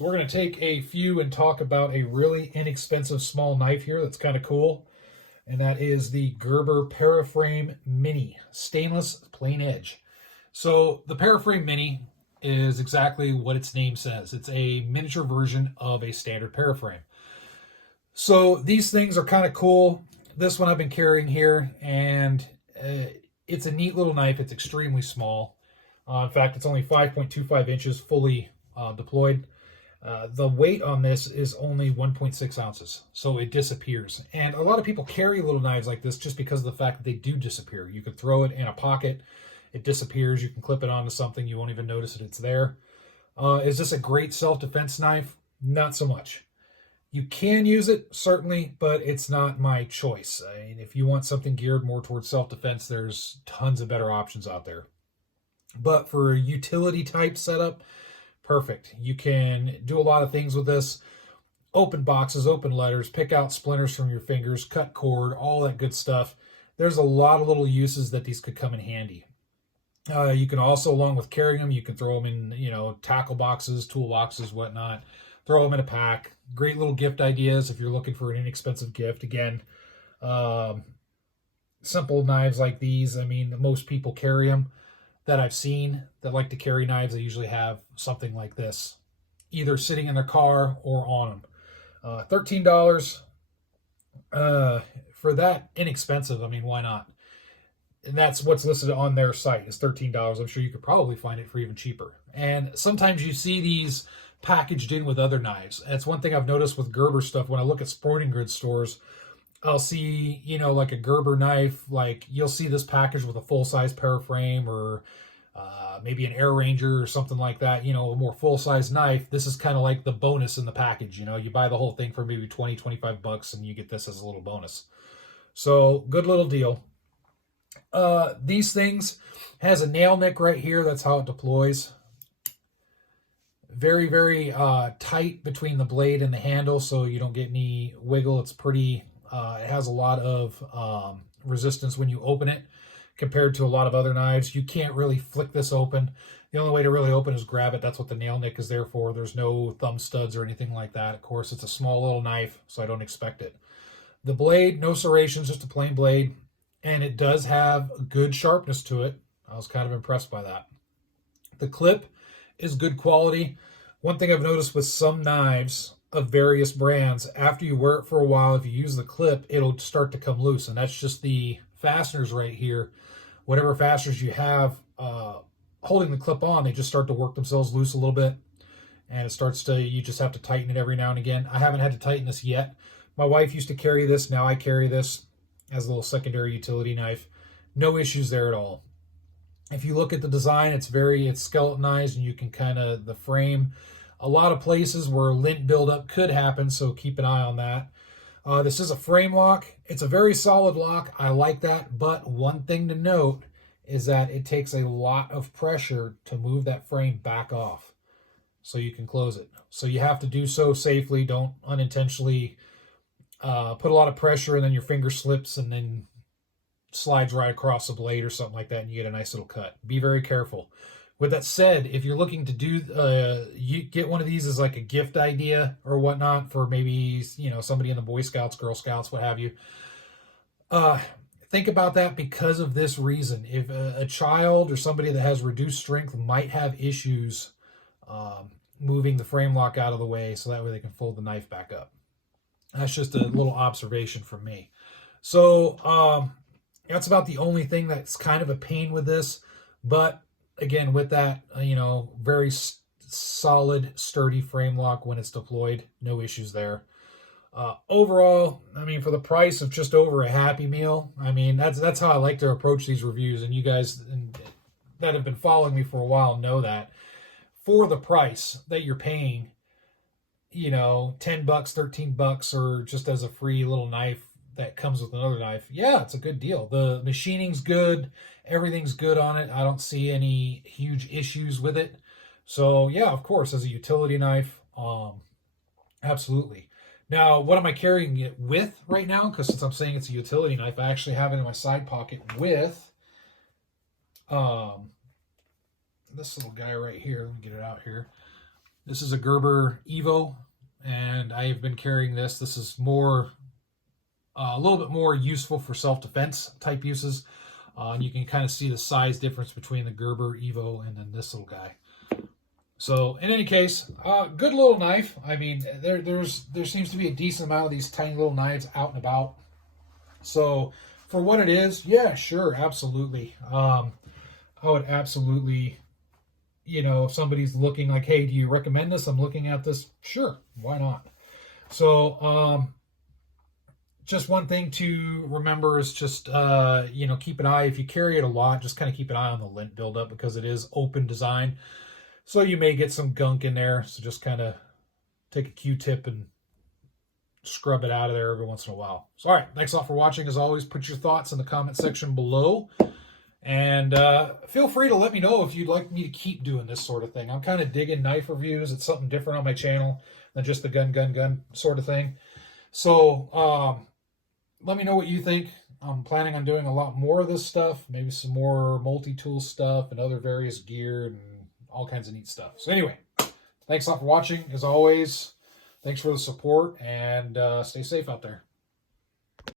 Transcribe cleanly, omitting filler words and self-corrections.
So we're going to take a few and talk about a really inexpensive small knife here that's kind of cool. And that is the Gerber Paraframe Mini, stainless plain edge. So the Paraframe Mini is exactly what its name says. It's a miniature version of a standard paraframe. So these things are kind of cool. This one I've been carrying here, and it's a neat little knife. It's extremely small. In fact, it's only 5.25 inches fully deployed. The weight on this is only 1.6 ounces, so it disappears. And a lot of people carry little knives like this just because of the fact that they do disappear. You could throw it in a pocket, it disappears. You can clip it onto something, you won't even notice that it's there. Is this a great self-defense knife? Not so much. You can use it, certainly, but it's not my choice. I mean, if you want something geared more towards self-defense, there's tons of better options out there. But for a utility type setup, perfect. You can do a lot of things with this. Open boxes, open letters, pick out splinters from your fingers, cut cord, all that good stuff. There's a lot of little uses that these could come in handy. You can also, along with carrying them, you can throw them in, tackle boxes, tool boxes, whatnot. Throw them in a pack. Great little gift ideas if you're looking for an inexpensive gift. Again, simple knives like these, I mean, most people carry them that I've seen that like to carry knives. They usually have something like this, either sitting in their car or on them. $13 for that inexpensive. I mean, why not? And that's what's listed on their site is $13. I'm sure you could probably find it for even cheaper. And sometimes you see these packaged in with other knives. That's one thing I've noticed with Gerber stuff. When I look at sporting goods stores, I'll see, like a Gerber knife, like you'll see this package with a full-size paraframe or maybe an Air Ranger or something like that, a more full-size knife. This is kind of like the bonus in the package. You buy the whole thing for maybe 20, 25 bucks and you get this as a little bonus. So good little deal. These things has a nail nick right here. That's how it deploys. Very, very tight between the blade and the handle, so you don't get any wiggle. It's pretty, it has a lot of resistance when you open it compared to a lot of other knives. You can't really flick this open. The only way to really open is grab it. That's what the nail nick is there for. There's no thumb studs or anything like that. Of course, it's a small little knife, so I don't expect it. The blade, no serrations, just a plain blade. And it does have good sharpness to it. I was kind of impressed by that. The clip is good quality. One thing I've noticed with some knives of various brands, after you wear it for a while, if you use the clip, it'll start to come loose. And that's just the fasteners right here. Whatever fasteners you have holding the clip on, they just start to work themselves loose a little bit. And it starts to, you just have to tighten it every now and again. I haven't had to tighten this yet. My wife used to carry this. Now I carry this as a little secondary utility knife. No issues there at all. If you look at the design, it's skeletonized, and you can the frame, a lot of places where lint buildup could happen, so keep an eye on that. This is a frame lock. It's a very solid lock. I like that, but one thing to note is that it takes a lot of pressure to move that frame back off so you can close it. So you have to do so safely. Don't unintentionally put a lot of pressure and then your finger slips and then slides right across the blade or something like that and you get a nice little cut. Be very careful. With that said, if you're looking to do, you get one of these as like a gift idea or whatnot for maybe, somebody in the Boy Scouts, Girl Scouts, what have you. Think about that because of this reason. If a child or somebody that has reduced strength might have issues moving the frame lock out of the way so that way they can fold the knife back up. That's just a little observation from me. So that's about the only thing that's kind of a pain with this. But again, with that, very solid, sturdy frame lock when it's deployed. No issues there. Overall, I mean, for the price of just over a Happy Meal, I mean, that's how I like to approach these reviews. And you guys that have been following me for a while know that. For the price that you're paying, $10, $13, or just as a free little knife that comes with another knife, yeah, it's a good deal. The machining's good. Everything's good on it. I don't see any huge issues with it. So, yeah, of course, as a utility knife, absolutely. Now, what am I carrying it with right now? Because since I'm saying it's a utility knife, I actually have it in my side pocket with this little guy right here. Let me get it out here. This is a Gerber Evo, and I have been carrying this. This is more, a little bit more useful for self-defense type uses. And you can kind of see the size difference between the Gerber Evo and then this little guy. So in any case, good little knife. I mean, there seems to be a decent amount of these tiny little knives out and about. So for what it is, yeah, sure, absolutely. I would absolutely, you know, if somebody's looking like, hey, do you recommend this? I'm looking at this. Sure, why not? So just one thing to remember is just, you know, keep an eye. If you carry it a lot, just kind of keep an eye on the lint buildup because it is open design. So you may get some gunk in there. So just kind of take a Q-tip and scrub it out of there every once in a while. So, all right, thanks a lot for watching. As always, put your thoughts in the comment section below. And feel free to let me know if you'd like me to keep doing this sort of thing. I'm kind of digging knife reviews. It's something different on my channel than just the gun sort of thing. So let me know what you think. I'm planning on doing a lot more of this stuff, maybe some more multi-tool stuff and other various gear and all kinds of neat stuff. So anyway, thanks a lot for watching. As always, thanks for the support, and stay safe out there.